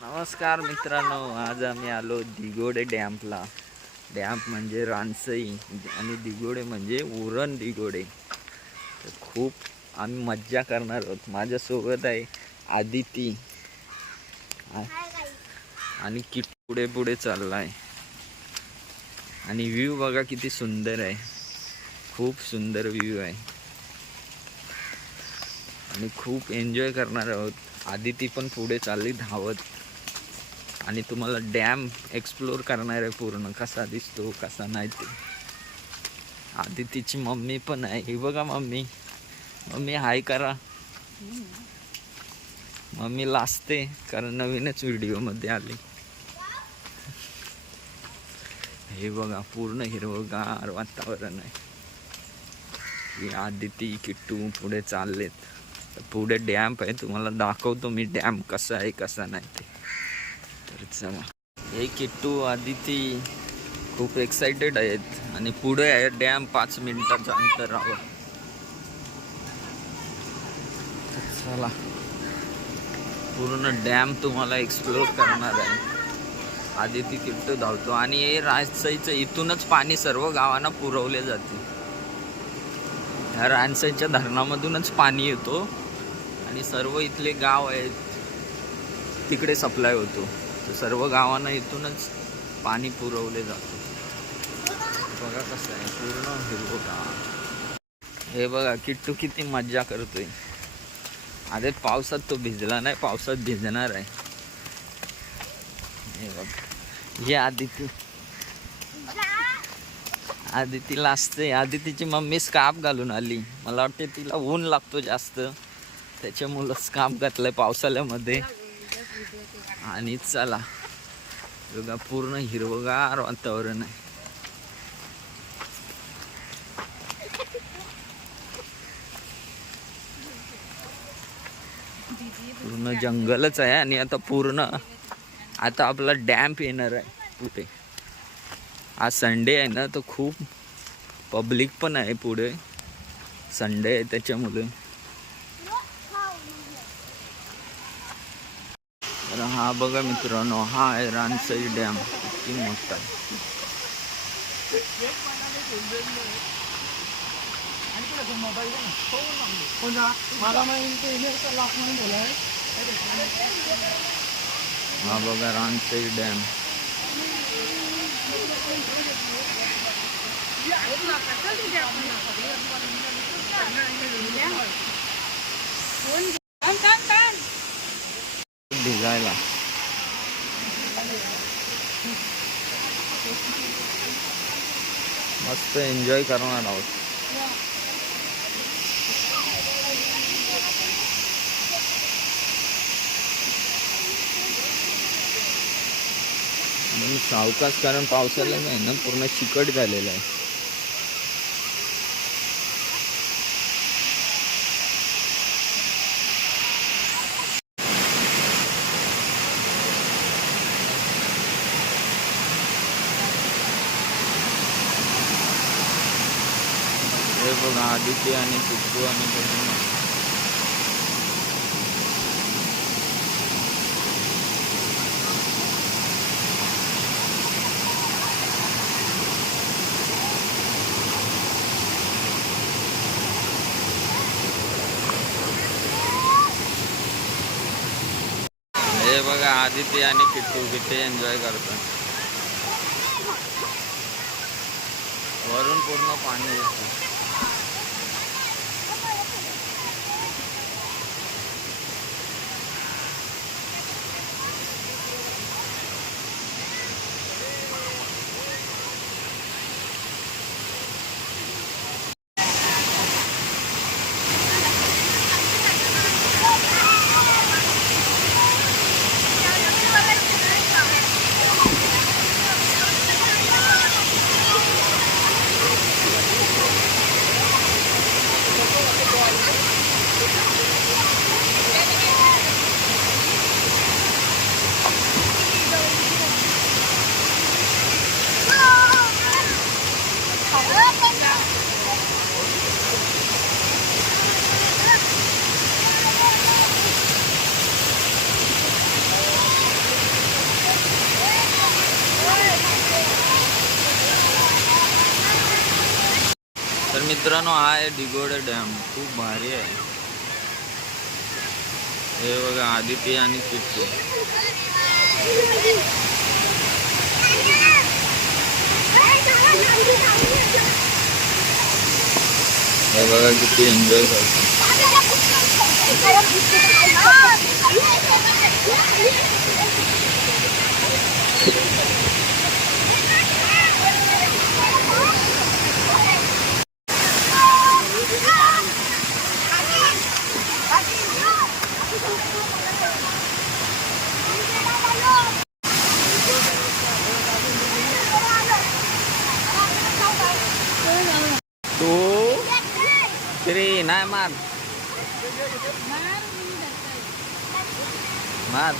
नमस्कार मित्रांनो, आज आम्ही आलो दिघोडे डॅम्पला. डॅम्प म्हणजे रानसई आणि दिघोडे म्हणजे उरण दिघोडे. तर खूप आम्ही मज्जा करणार आहोत. माझ्यासोबत आहे आदिती आणि किट पुढे पुढे चाललाय. आणि व्ह्यू बघा किती सुंदर आहे, खूप सुंदर व्ह्यू आहे आणि खूप एन्जॉय करणार आहोत. आदिती पण पुढे चालली धावत आणि तुम्हाला डॅम एक्सप्लोर करणार आहे पूर्ण, कसा दिसतो कसा नाही ते. आदितीची मम्मी पण आहे, ही बघा मम्मी. मम्मी हाय करा. मम्मी लाजते कारण नवीनच व्हिडिओमध्ये आली. हे बघा पूर्ण हिरवगार वातावरण आहे. ही आदिती किट्टू पुढे चाललेत. पुढे डॅम्प आहे, तुम्हाला दाखवतो मी डॅम कसा आहे कसा नाही ते. तर चला, हे किट्टू आदिती खूप एक्साइटेड आहेत आणि पुढे आहे डॅम 5 मिनिटाचं अंतरावर. चला, पूर्ण डॅम तुम्हाला एक्सप्लोर करणार आहे. आदिती किट्टू धावतो आणि हे रानसईचं इथूनच पाणी सर्व गावांना पुरवले जाते. ह्या रानसईच्या धरणामधूनच पाणी येतो आणि सर्व इथले गाव आहेत तिकडे सप्लाय होतो. तर सर्व गावांना इथूनच पाणी पुरवले जातं. बघा कसं आहे पूर्ण हिरवगार. हे बघा किट्टू किती मज्जा करतोय. आधी पावसात तो भिजला नाही, पावसात भिजणार आहे. हे बघा, हे आदिती लाजते. आदितीची मम्मी स्कार्फ घालून आली. मला वाटते तिला ऊन लागतो जास्त, त्याच्यामुळं स्कार्फ घातलंय पावसाळ्यामध्ये. आणि चला बघा, पूर्ण हिरवगार वातावरण आहे. पूर्ण जंगलच आहे आणि आता आपला डॅम्प येणार आहे पुढे. आज संडे आहे ना, तर खूप पब्लिक पण आहे पुढे. संडे आहे त्याच्यामुळे. तर हा बघा मित्रांनो, हा आहे रानसई डॅम. किती मोठा आहे. हा बघा रानसई डॅम. भिजायला मस्त एन्जॉय करणार आहोत. सावकाश, कारण पावसाळ्याला आहे ना पूर्ण चिकट झालेला आहे. हे बघा आदित्य आणि किट्टू आणि पूर्ण हे बघा आदित्य आणि किट्टू किती एन्जॉय करतात. वरून पूर्ण पाणी येतं. मित्रांनो हा आहे डिगोडे डॅम, खूप भारी आहे. हे बघा आदिती आणि किट्टू. हे बघा किती एन्जॉय करतो. तू श्री नाही मार मार.